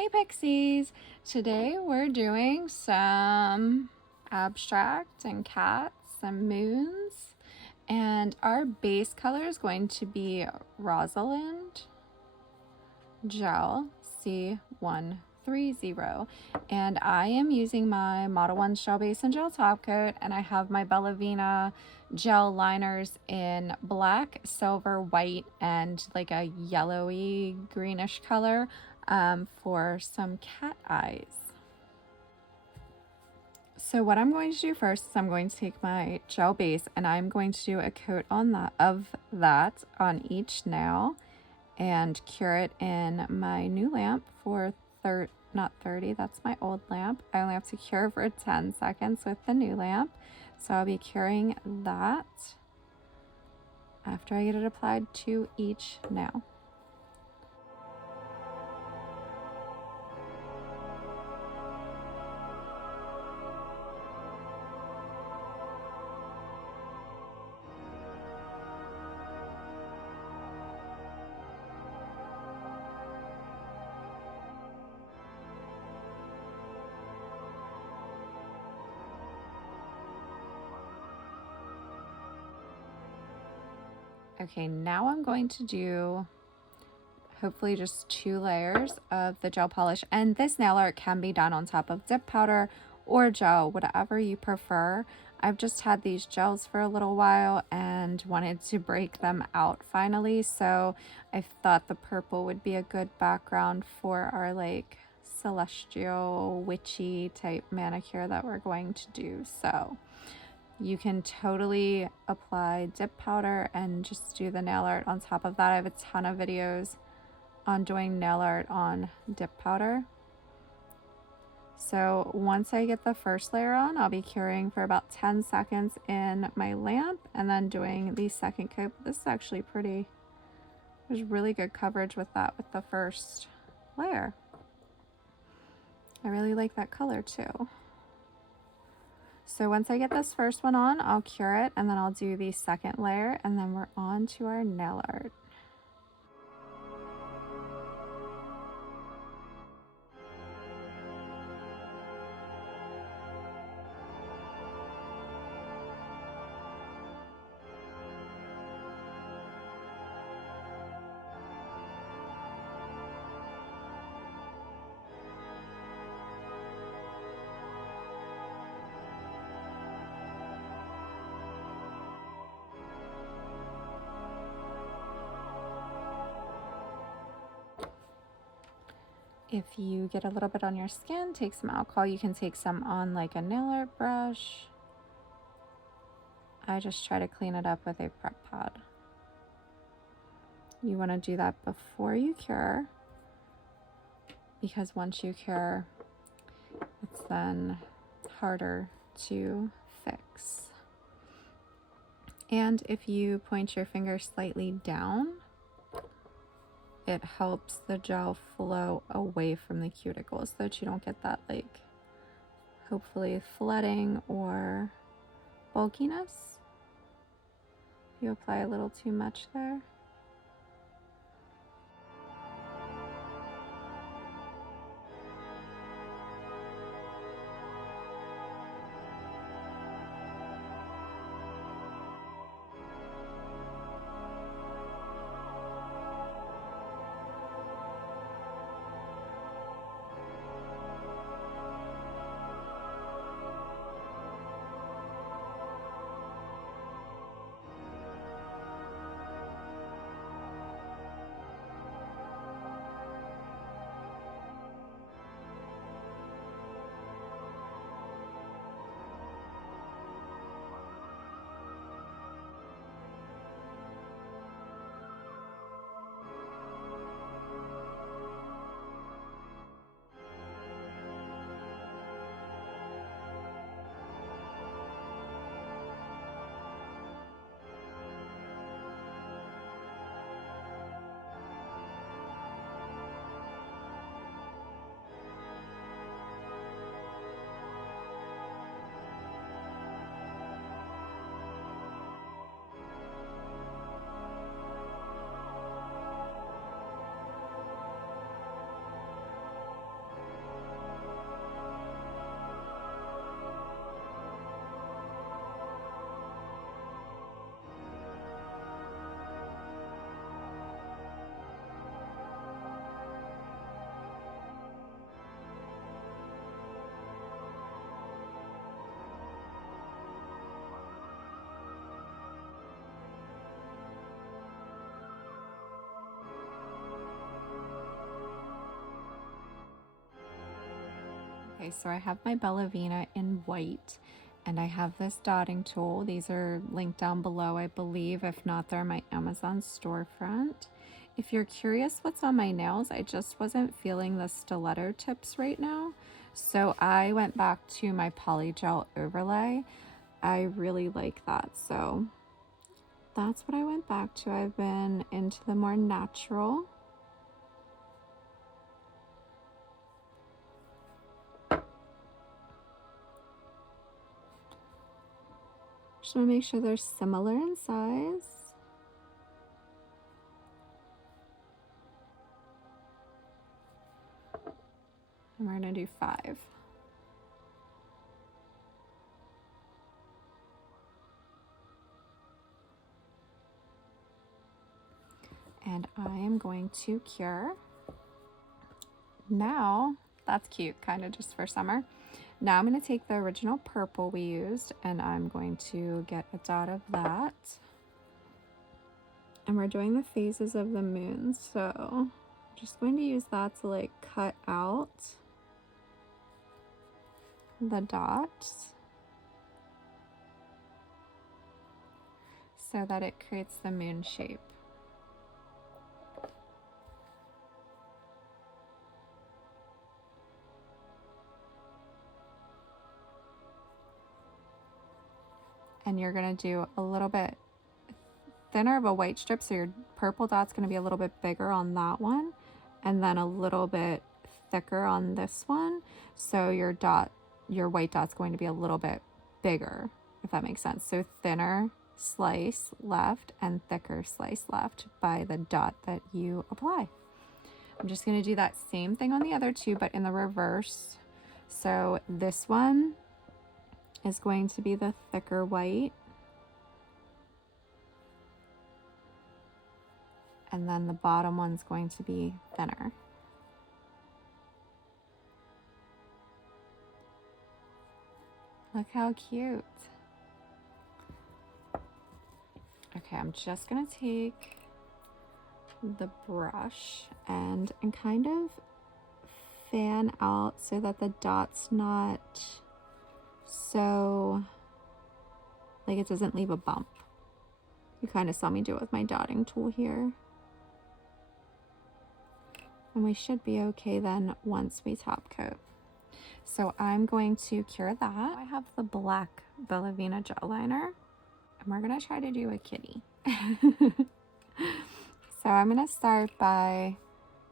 Hey Pixies! Today we're doing some abstract and cats and moons, and our base color is going to be Rosalind Gel C130, and I am using my Modelones Gel Base and Gel Top Coat, and I have my BellaVena Gel liners in black, silver, white, and like a yellowy greenish color for some cat eyes. So what I'm going to do first is I'm going to take my gel base and I'm going to do a coat on that on each nail and cure it in my new lamp for not 30, that's my old lamp. I only have to cure for 10 seconds with the new lamp. So I'll be curing that after I get it applied to each nail. Okay, now I'm going to do hopefully just 2 layers of the gel polish, and this nail art can be done on top of dip powder or gel, whatever you prefer. I've just had these gels for a little while and wanted to break them out finally, so I thought the purple would be a good background for our like celestial witchy type manicure that we're going to do. So you can totally apply dip powder and just do the nail art on top of that. I have a ton of videos on doing nail art on dip powder. So once I get the first layer on, I'll be curing for about 10 seconds in my lamp and then doing the second coat. This is actually pretty, there's really good coverage with that with the first layer. I really like that color too. So once I get this first one on, I'll cure it and then I'll do the second layer and then we're on to our nail art. If you get a little bit on your skin, take some alcohol. You can take some on like a nail art brush. I just try to clean it up with a prep pad. You want to do that before you cure, because once you cure, it's then harder to fix. And if you point your finger slightly down, it helps the gel flow away from the cuticles so that you don't get that like hopefully flooding or bulkiness. You apply a little too much there. Okay, so I have my BellaVena in white, and I have this dotting tool. These are linked down below, I believe. If not, they're my Amazon storefront. If you're curious what's on my nails, I just wasn't feeling the stiletto tips right now. So I went back to my polygel overlay. I really like that, so that's what I went back to. I've been into the more natural. Just want to make sure they're similar in size. And we're going to do 5. And I am going to cure. Now, that's cute, kind of just for summer. Now I'm going to take the original purple we used, and I'm going to get a dot of that. And we're doing the phases of the moon, so I'm just going to use that to like cut out the dots so that it creates the moon shape. And you're going to do a little bit thinner of a white strip, so your purple dot's going to be a little bit bigger on that one, and then a little bit thicker on this one, so your white dot's going to be a little bit bigger, if that makes sense. So thinner slice left and thicker slice left by the dot that you apply. I'm just going to do that same thing on the other two, but in the reverse. So this one is going to be the thicker white, and then the bottom one's going to be thinner. Look how cute. Okay, I'm just gonna take the brush and kind of fan out so that the dot's not so, like, it doesn't leave a bump. You kind of saw me do it with my dotting tool here. And we should be okay then once we top coat. So I'm going to cure that. I have the black BellaVena gel liner, and we're gonna try to do a kitty. So I'm gonna start by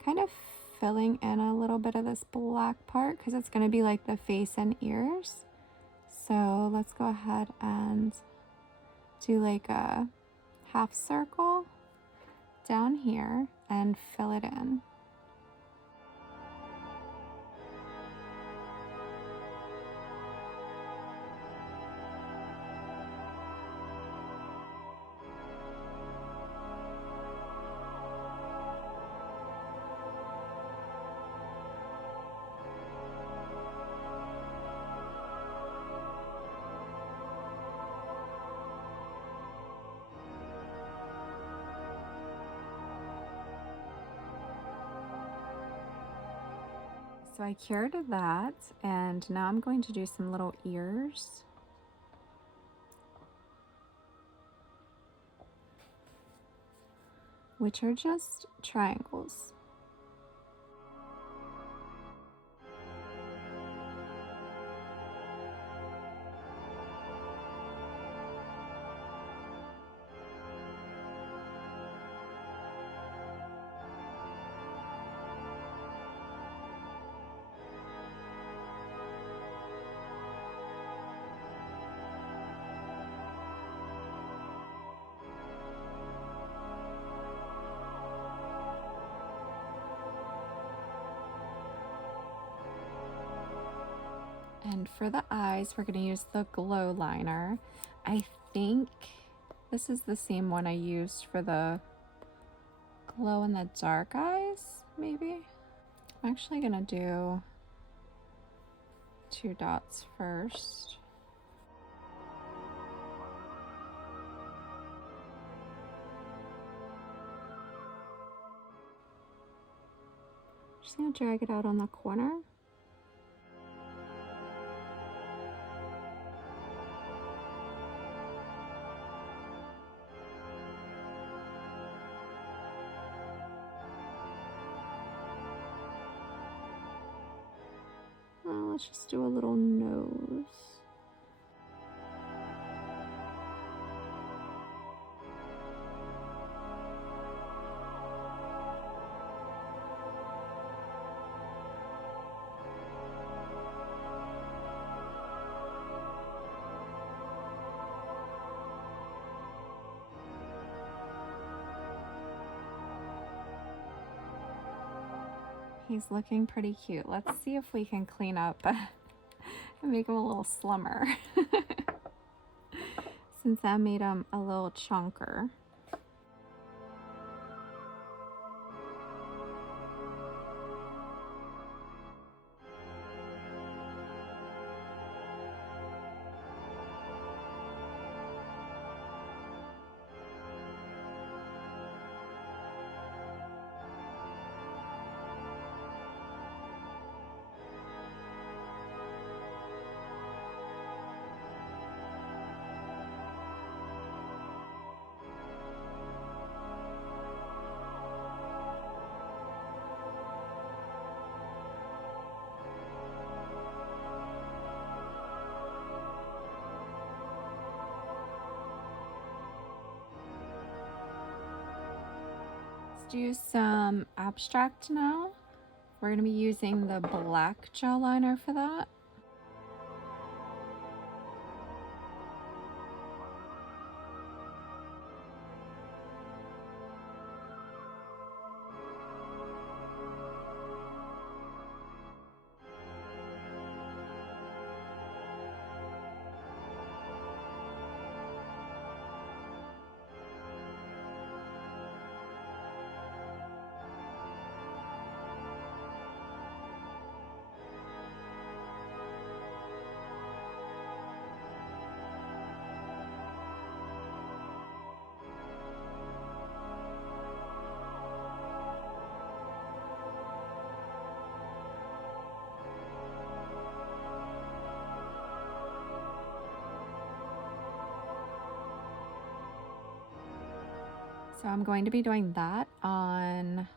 kind of filling in a little bit of this black part because it's gonna be like the face and ears. So let's go ahead and do like a half circle down here and fill it in. So I cured that, and now I'm going to do some little ears. Which are just triangles. And for the eyes, we're going to use the glow liner. I think this is the same one I used for the glow in the dark eyes, maybe. I'm actually going to do 2 dots first. Just going to drag it out on the corner. let's just do a little nose. He's looking pretty cute. Let's see if we can clean up and make him a little slimmer. Since I made him a little chunker. Do some abstract now. We're going to be using the black gel liner for that. So I'm going to be doing that on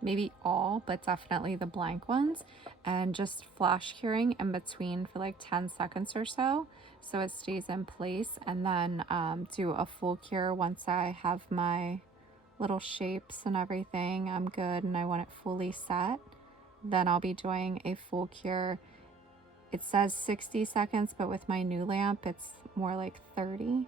maybe all, but definitely the blank ones, and just flash curing in between for like 10 seconds or so it stays in place, and then do a full cure once I have my little shapes and everything. I'm good and I want it fully set. Then I'll be doing a full cure. It says 60 seconds, but with my new lamp it's more like 30.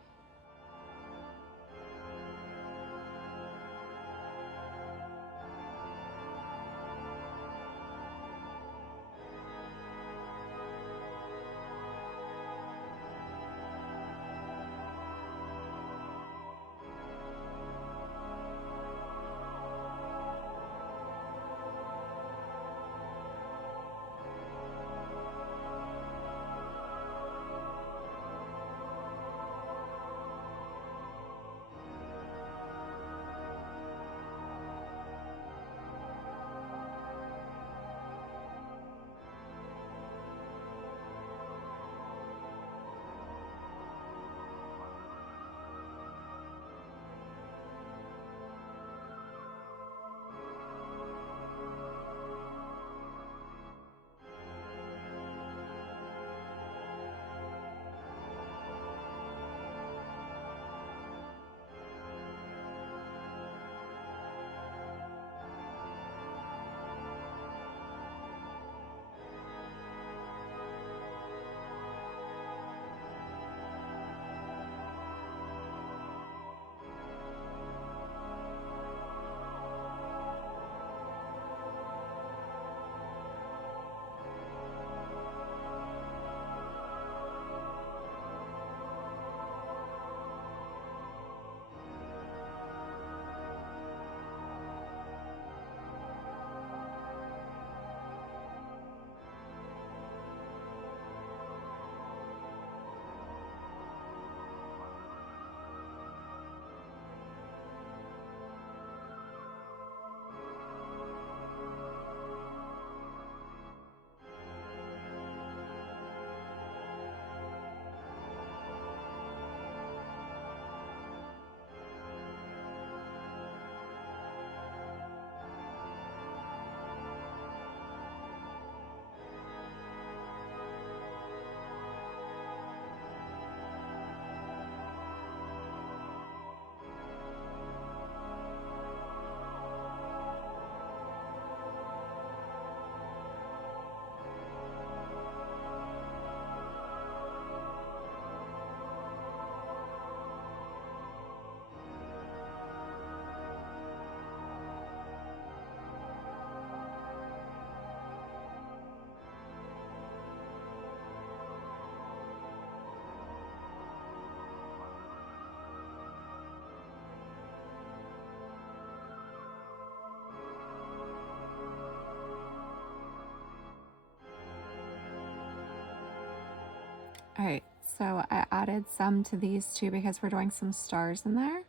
All right, so I added some to these two because we're doing some stars in there.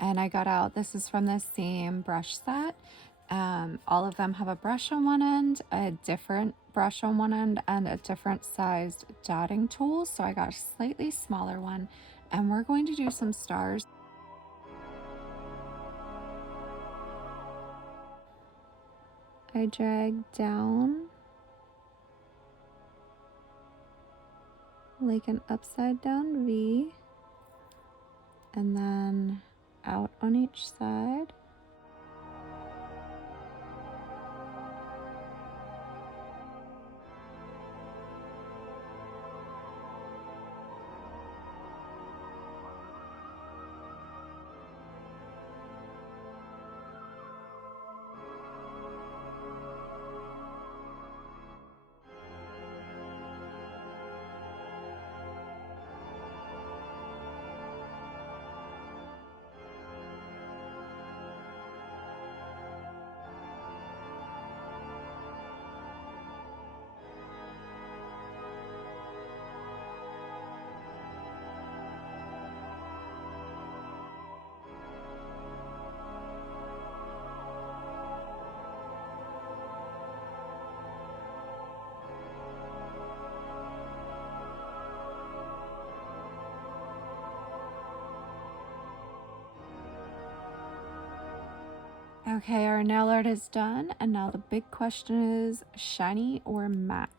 And I got out, this is from the same brush set. All of them have a brush on one end, a different brush on one end, and a different sized dotting tool. So I got a slightly smaller one, and we're going to do some stars. I drag down like an upside down V, and then out on each side. Okay, our nail art is done, and now the big question is shiny or matte?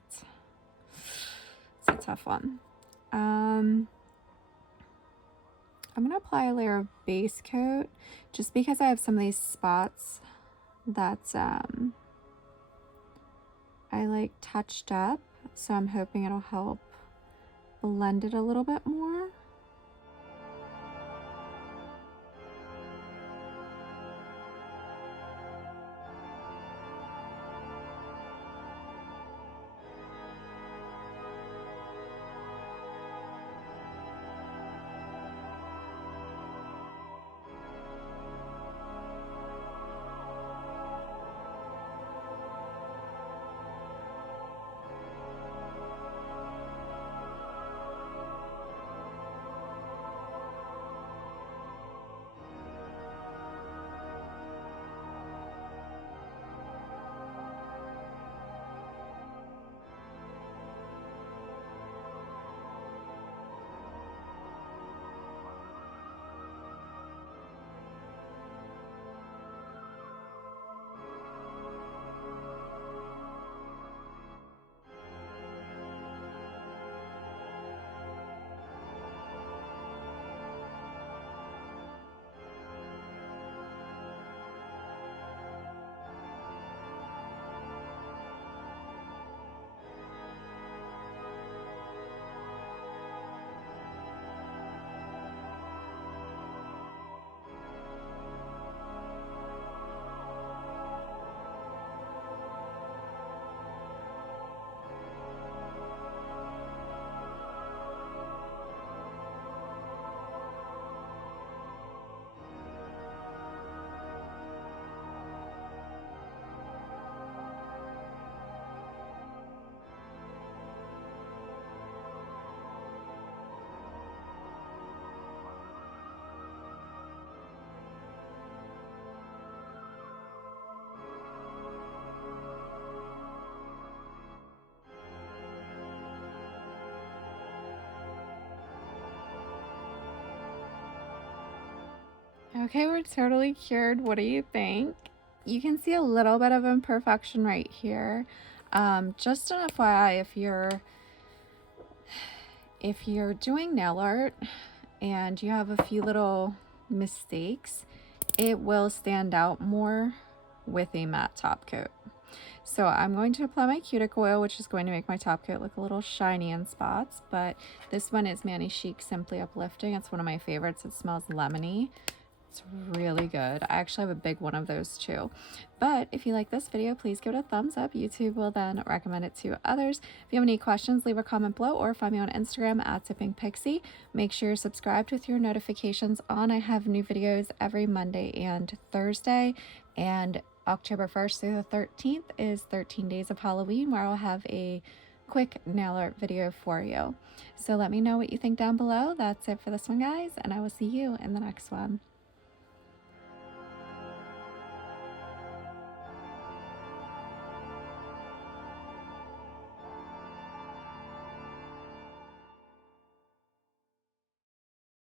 It's a tough one. I'm gonna apply a layer of base coat just because I have some of these spots that I like touched up, so I'm hoping it'll help blend it a little bit more. Okay, we're totally cured. What do you think? You can see a little bit of imperfection right here. Just an FYI, if you're doing nail art and you have a few little mistakes, it will stand out more with a matte top coat. So I'm going to apply my cuticle oil, which is going to make my top coat look a little shiny in spots, but this one is Manny Chic Simply Uplifting. It's one of my favorites. It smells lemony. It's really good. I actually have a big one of those too. But if you like this video, please give it a thumbs up. YouTube will then recommend it to others. If you have any questions, leave a comment below or find me on Instagram at @tippingpixie. Make sure you're subscribed with your notifications on. I have new videos every Monday and Thursday, and October 1st through the 13th is 13 Days of Halloween, where I'll have a quick nail art video for you. So let me know what you think down below. That's it for this one, guys, and I will see you in the next one.